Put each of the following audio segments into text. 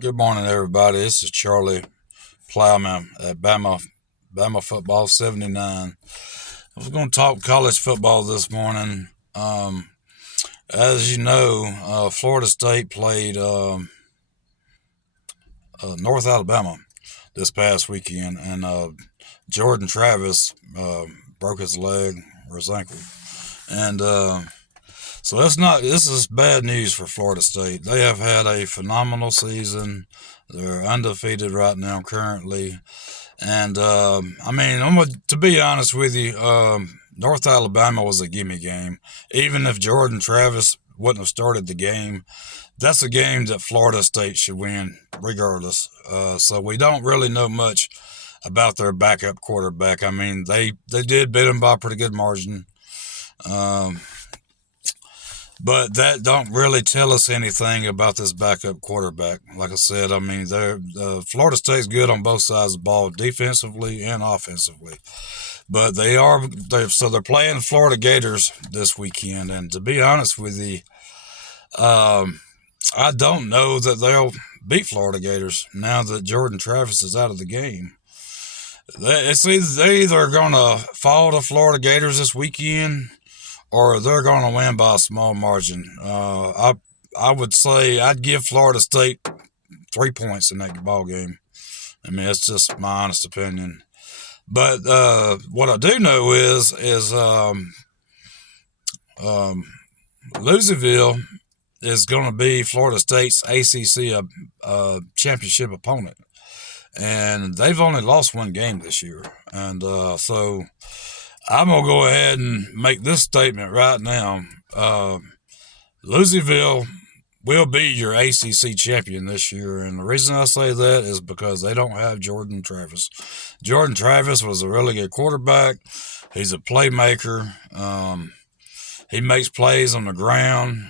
Good morning, everybody. This is Charlie Plowman at Bama Football 79. I was going to talk college football this morning. As you know, Florida State played North Alabama this past weekend, and Jordan Travis broke his leg or his ankle. And so this is bad news for Florida State. They have had a phenomenal season. They're undefeated right now currently. And to be honest with you, North Alabama was a gimme game. Even if Jordan Travis wouldn't have started the game, that's a game that Florida State should win regardless. So we don't really know much about their backup quarterback. I mean, they did beat them by a pretty good margin. But that don't really tell us anything about this backup quarterback. Like I said, I mean, Florida State's good on both sides of the ball, defensively and offensively. But they're playing Florida Gators this weekend, and to be honest with you, I don't know that they'll beat Florida Gators now that Jordan Travis is out of the game. They're either going to fall to Florida Gators this weekend, or they're going to win by a small margin. I would say I'd give Florida State 3 points in that ball game. I mean, it's just my honest opinion. But what I do know is Louisville is going to be Florida State's ACC championship opponent, and they've only lost one game this year, and so I'm going to go ahead and make this statement right now. Louisville will be your ACC champion this year, and the reason I say that is because they don't have Jordan Travis. Jordan Travis was a really good quarterback. He's a playmaker. He makes plays on the ground.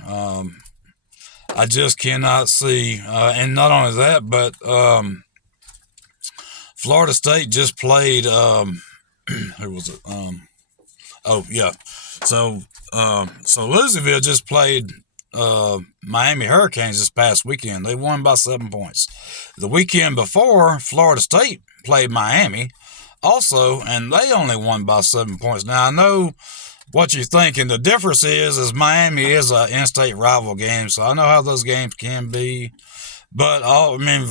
I just cannot see, and not only that, but Florida State just played, who was it? Oh yeah. So Louisville just played Miami Hurricanes this past weekend. They won by 7 points. The weekend before, Florida State played Miami also, and they only won by 7 points. Now I know what you're thinking. The difference is Miami is an in-state rival game, so I know how those games can be. But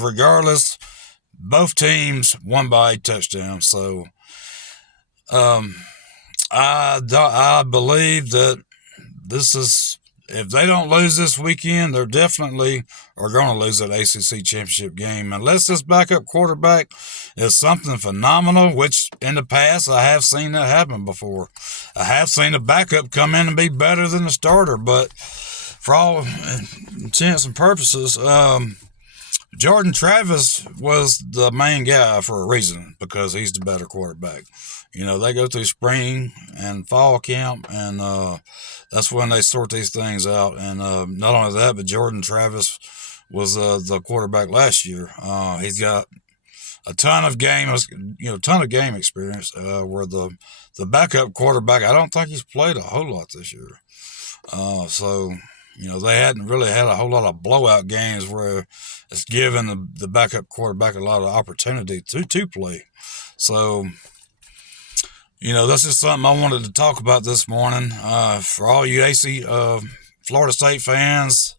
regardless, both teams won by 8 touchdowns. So I believe that if they don't lose this weekend, they're definitely are going to lose that ACC championship game. Unless this backup quarterback is something phenomenal, which in the past I have seen that happen before. I have seen a backup come in and be better than the starter, but for all intents and purposes, Jordan Travis was the main guy for a reason, because he's the better quarterback. You know, they go through spring and fall camp, and that's when they sort these things out. And not only that, but Jordan Travis was the quarterback last year. He's got a ton of game experience. Where the backup quarterback, I don't think he's played a whole lot this year. They hadn't really had a whole lot of blowout games where it's given the backup quarterback a lot of opportunity to play. So, that's just something I wanted to talk about this morning. For all you Florida State fans,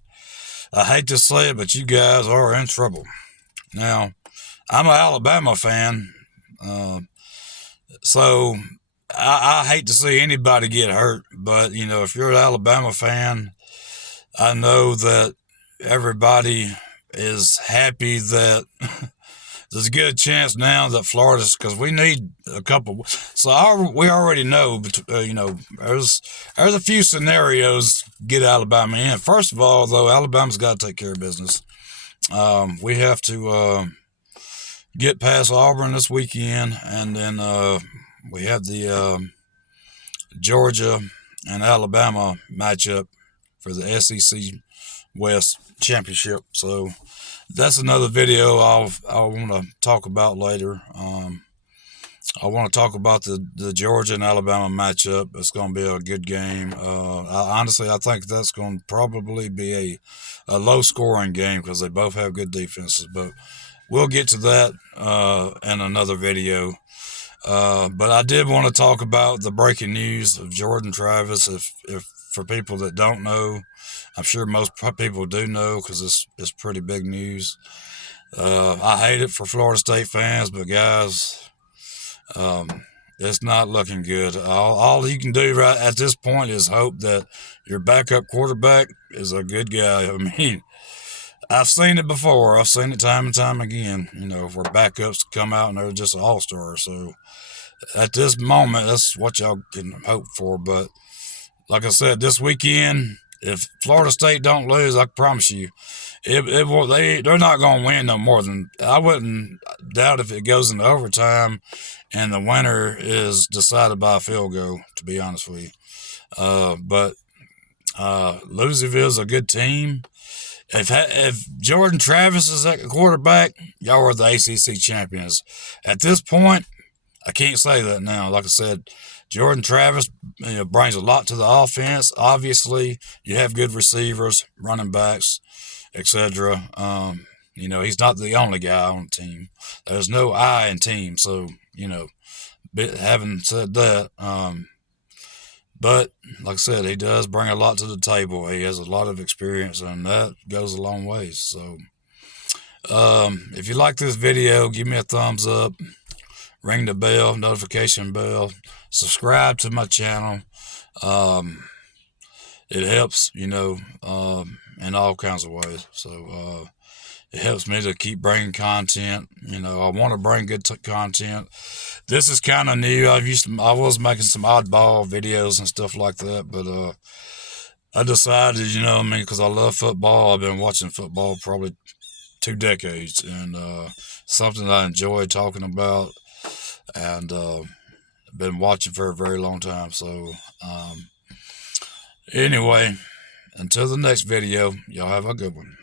I hate to say it, but you guys are in trouble. Now, I'm an Alabama fan, so I hate to see anybody get hurt. But, if you're an Alabama fan, I know that everybody is happy that there's a good chance now that Florida's, because we need a couple. So we already know, there's a few scenarios get Alabama in. First of all, though, Alabama's got to take care of business. We have to get past Auburn this weekend, and then we have the Georgia and Alabama matchup for the SEC West Championship. So that's another video I'll want to talk about later. I want to talk about the Georgia and Alabama matchup. It's going to be a good game. Honestly, I think that's going to probably be a low scoring game because they both have good defenses. But we'll get to that in another video. But I did want to talk about the breaking news of Jordan Travis. If for people that don't know, I'm sure most people do know because it's pretty big news. I hate it for Florida State fans, but guys, it's not looking good. All you can do right at this point is hope that your backup quarterback is a good guy. I mean, I've seen it before. I've seen it time and time again. Where backups come out and they're just all stars. So at this moment, that's what y'all can hope for. But like I said, this weekend, if Florida State don't lose, I promise you, they're not going to win no more than, I wouldn't doubt if it goes into overtime and the winner is decided by a field goal, to be honest with you. But Louisville's a good team. If Jordan Travis is at the quarterback, y'all are the ACC champions. At this point, I can't say that now. Like I said, Jordan Travis brings a lot to the offense. Obviously, you have good receivers, running backs, etc. He's not the only guy on the team. There's no I in team. So, having said that, but like I said, he does bring a lot to the table. He has a lot of experience, and that goes a long ways. So, if you like this video, give me a thumbs up. Ring the bell, notification bell, subscribe to my channel. It helps, in all kinds of ways. So it helps me to keep bringing content. I want to bring good content. This is kind of new. I was making some oddball videos and stuff like that, but I decided, because I love football. I've been watching football probably 2 decades, and something I enjoy talking about. And I've been watching for a very long time. So anyway, until the next video, y'all have a good one.